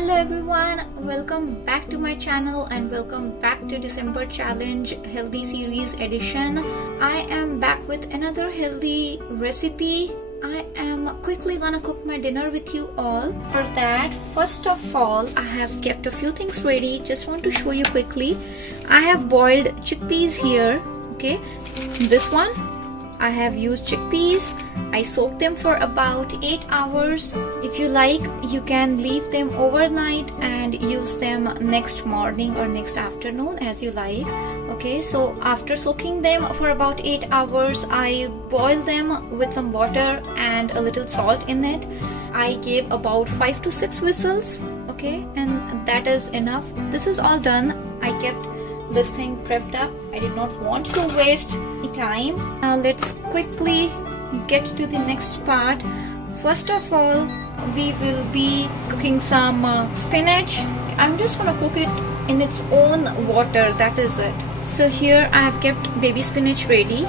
Hello everyone, welcome back to my channel and welcome back to December Challenge Healthy Series edition. I am back with another healthy recipe. I am quickly gonna cook my dinner with you all. For that, first of all, I have kept a few things ready. Just want to show you quickly. I have boiled chickpeas here, okay? This one, I have used chickpeas. I soaked them for about 8 hours. If you like, you can leave them overnight and use them next morning or next afternoon as you like. Okay, so after soaking them for about 8 hours, I boiled them with some water and a little salt in it. I gave about 5 to 6 whistles, okay, and that is enough. This is all done. I kept this thing prepped up. I did not want to waste any time. Now let's quickly get to the next part. First of all, we will be cooking some spinach. I'm just gonna cook it in its own water, that is it. So here I have kept baby spinach ready.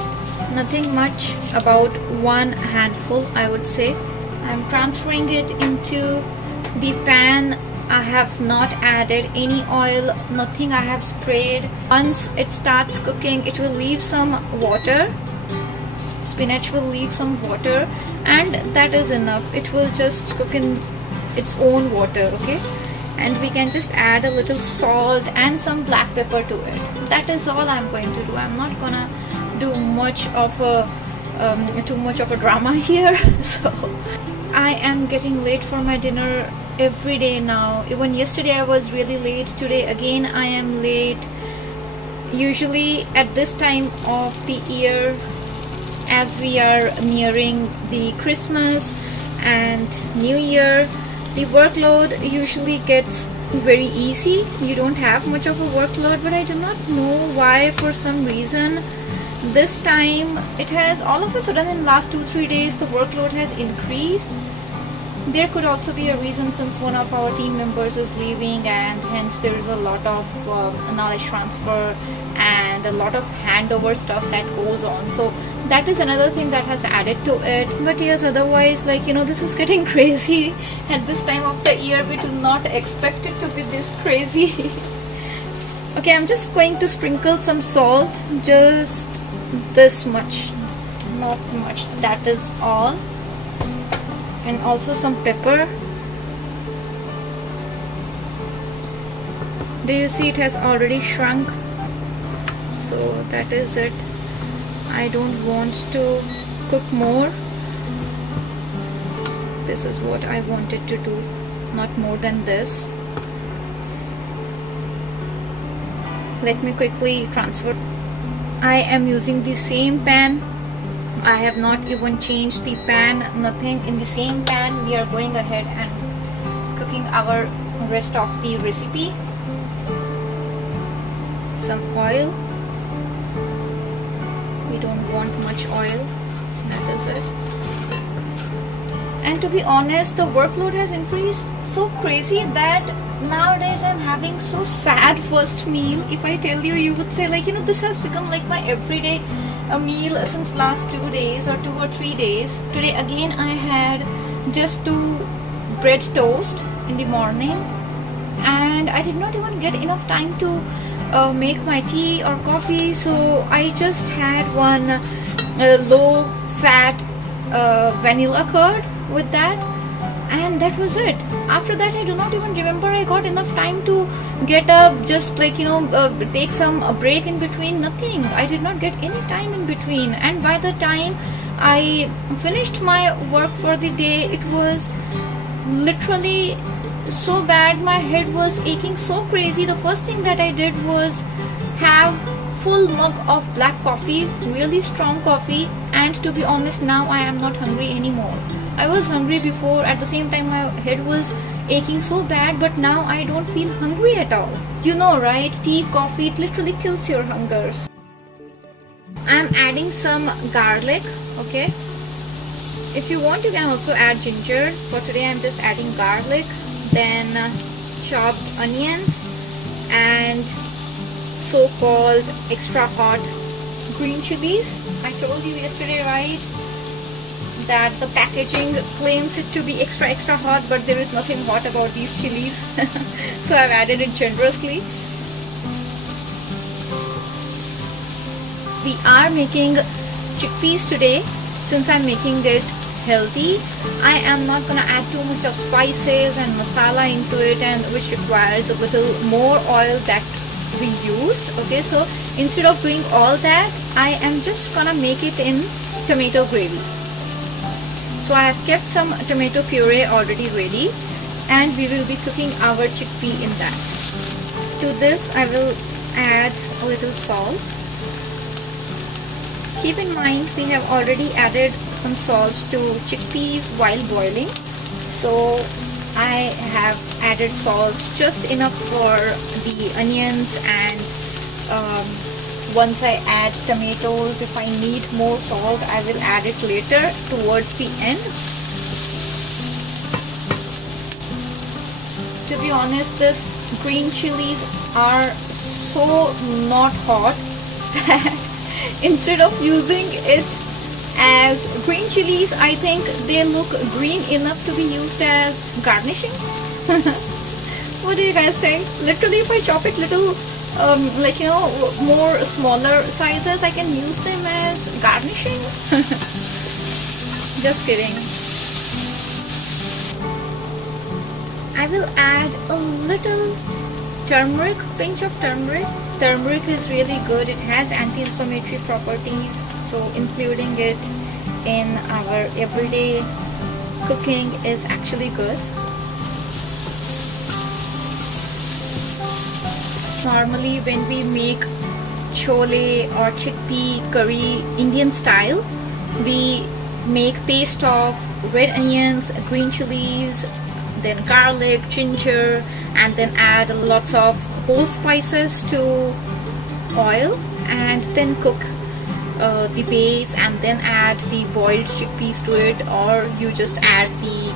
Nothing much, about 1 handful I would say. I'm transferring it into the pan. I have not added any oil, nothing I have sprayed. Once it starts cooking, it will leave some water. Spinach will leave some water and that is enough. It will just cook in its own water, okay? And we can just add a little salt and some black pepper to it. That is all I'm going to do. I'm not gonna do much of a too much of a drama here. So I am getting late for my dinner every day now. Even yesterday I was really late. Today again I am late. Usually at this time of the year, as we are nearing the Christmas and New Year, the workload usually gets very easy. You don't have much of a workload, but I do not know why, for some reason this time it has all of a sudden in last 2-3 days the workload has increased. There could also be a reason since one of our team members is leaving and hence there is a lot of knowledge transfer and a lot of handover stuff that goes on. So that is another thing that has added to it. But yes, otherwise, like, you know, this is getting crazy at this time of the year. We do not expect it to be this crazy. Okay, I'm just going to sprinkle some salt, just this much, not much, that is all. And also some pepper. Do you see it has already shrunk? So that is it. I don't want to cook more. This is what I wanted to do, not more than this. Let me quickly transfer. I am using the same pan. I have not even changed the pan, nothing. In the same pan we are going ahead and cooking our rest of the recipe. Some oil. We don't want much oil, that is it. And to be honest, the workload has increased so crazy that nowadays I'm having so sad first meal. If I tell you, you would say, like, you know, this has become like my everyday meal since last 2 days or 2 or 3 days. Today again I had just 2 bread toast in the morning and I did not even get enough time to make my tea or coffee, so I just had one low fat vanilla curd with that, and that was it. After that I do not even remember I got enough time to get up, just like, you know, take some break in between. Nothing. I did not get any time in between, and by the time I finished my work for the day, it was literally so bad. My head was aching so crazy. The first thing that I did was have full mug of black coffee, really strong coffee, and to be honest, now I am not hungry anymore. I was hungry before, at the same time my head was aching so bad, but now I don't feel hungry at all. You know, right? Tea, coffee, it literally kills your hunger. I'm adding some garlic, okay? If you want, you can also add ginger. For today I'm just adding garlic, then chopped onions and so-called extra hot green chilies. I told you yesterday, right? that the packaging claims it to be extra hot, but there is nothing hot about these chilies. So I've added it generously. We are making chickpeas today. Since I'm making it healthy, I am not gonna add too much of spices and masala into it, and which requires a little more oil that we used. Okay, so instead of doing all that, I am just gonna make it in tomato gravy. So I have kept some tomato puree already ready, and we will be cooking our chickpea in that. To this I will add a little salt. Keep in mind we have already added some salt to chickpeas while boiling, so I have added salt just enough for the onions, and once I add tomatoes, if I need more salt, I will add it later towards the end. To be honest, this green chilies are so not hot that instead of using it as green chilies, I think they look green enough to be used as garnishing. What do you guys think? Literally, if I chop it little, like, you know, more smaller sizes, I can use them as garnishing. Just kidding. I will add a little turmeric, pinch of turmeric. Turmeric is really good. It has anti-inflammatory properties, so including it in our everyday cooking is actually good. Normally when we make chhole or chickpea curry Indian style, we make paste of red onions, green chilies, then garlic, ginger, and then add lots of whole spices to oil, and then cook the base, and then add the boiled chickpeas to it, or you just add the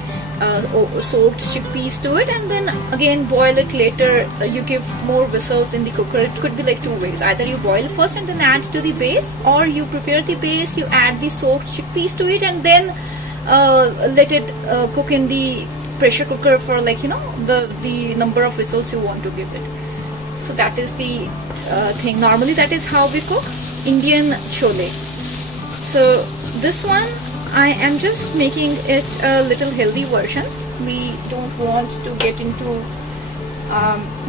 soaked chickpeas to it, and then again boil it later. You give more whistles in the cooker. It could be like two ways: either you boil first and then add to the base, or you prepare the base, you add the soaked chickpeas to it, and then let it cook in the pressure cooker for, like, you know, the number of whistles you want to give it. So that is the thing. Normally that is how we cook Indian chhole. So this one I am just making it a little healthy version. We don't want to get into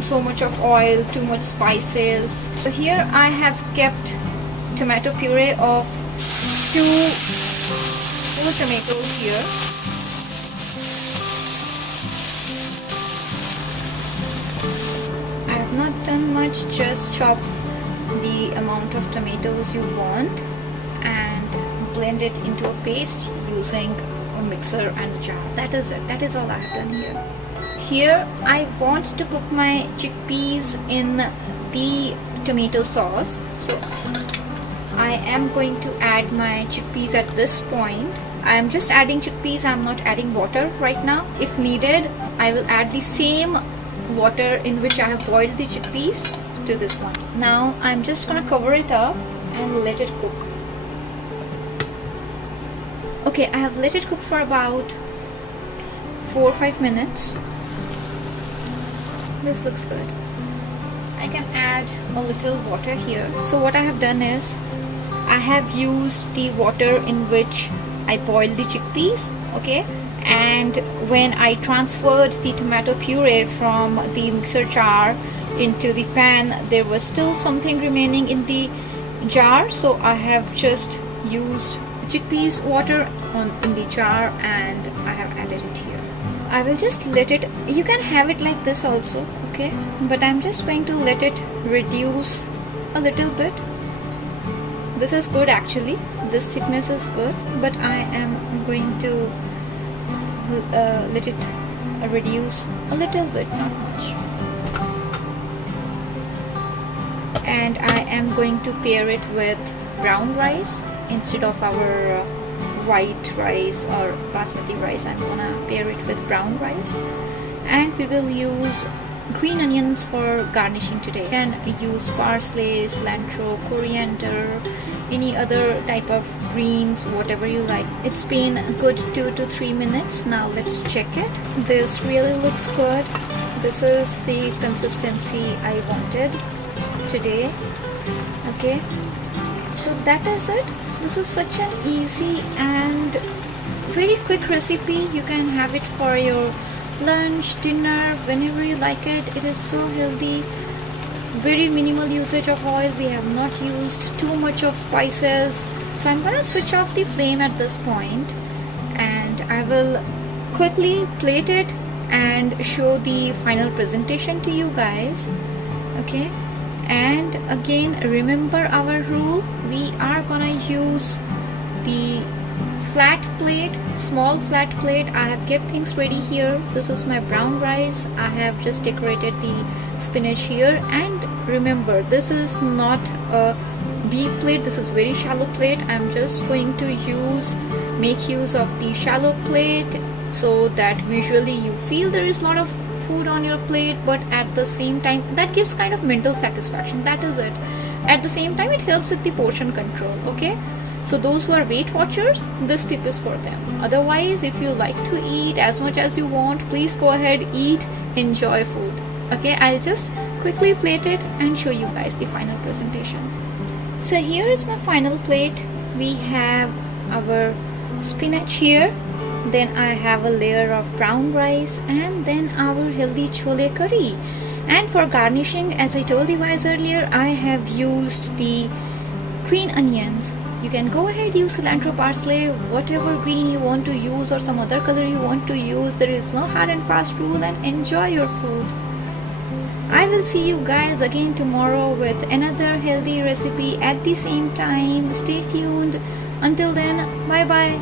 so much of oil, too much spices. So here I have kept tomato puree of two tomatoes here. I have not done much, just chop the amount of tomatoes you want and blend it into a paste using a mixer and a jar. That is it. That is all I have done here. Here I want to cook my chickpeas in the tomato sauce. So I am going to add my chickpeas at this point. I am just adding chickpeas. I am not adding water right now. If needed, I will add the same water in which I have boiled the chickpeas to this one. Now I'm just gonna cover it up and let it cook. Okay, I have let it cook for about 4 or 5 minutes. This looks good. I can add a little water here. So what I have done is I have used the water in which I boiled the chickpeas, okay, and when I transferred the tomato puree from the mixer jar into the pan, there was still something remaining in the jar, so I have just used chickpeas water in the jar and I have added it here. I will just let it, you can have it like this also, okay, but I'm just going to let it reduce a little bit. This is good actually, this thickness is good, but I am going to let it reduce a little bit, not much. And I am going to pair it with brown rice instead of our white rice or basmati rice. I'm gonna pair it with brown rice, and we will use green onions for garnishing today. You can use parsley, cilantro, coriander, any other type of greens, whatever you like. It's been a good 2 to 3 minutes. Now let's check it. This really looks good. This is the consistency I wanted today. Okay, so that is it. This is such an easy and very quick recipe. You can have it for your lunch, dinner, whenever you like it. It is so healthy. Very minimal usage of oil. We have not used too much of spices. So I'm gonna switch off the flame at this point, and I will quickly plate it and show the final presentation to you guys. Okay, and again, remember our rule. We are gonna use the flat plate, small flat plate. I have kept things ready here. This is my brown rice. I have just decorated the spinach here, and remember, this is not a deep plate. This is very shallow plate. I'm just going to make use of the shallow plate so that visually you feel there is a lot of food on your plate, but at the same time that gives kind of mental satisfaction. That is it. At the same time, it helps with the portion control. Okay, so those who are Weight Watchers, this tip is for them. Otherwise, if you like to eat as much as you want, please go ahead, eat, enjoy food. Okay, I'll just quickly plate it and show you guys the final presentation. So here is my final plate. We have our spinach here, then I have a layer of brown rice, and then our healthy chole curry. And for garnishing, as I told you guys earlier, I have used the green onions. You can go ahead, use cilantro, parsley, whatever green you want to use, or some other color you want to use. There is no hard and fast rule, and enjoy your food. I will see you guys again tomorrow with another healthy recipe at the same time. Stay tuned. Until then, bye bye.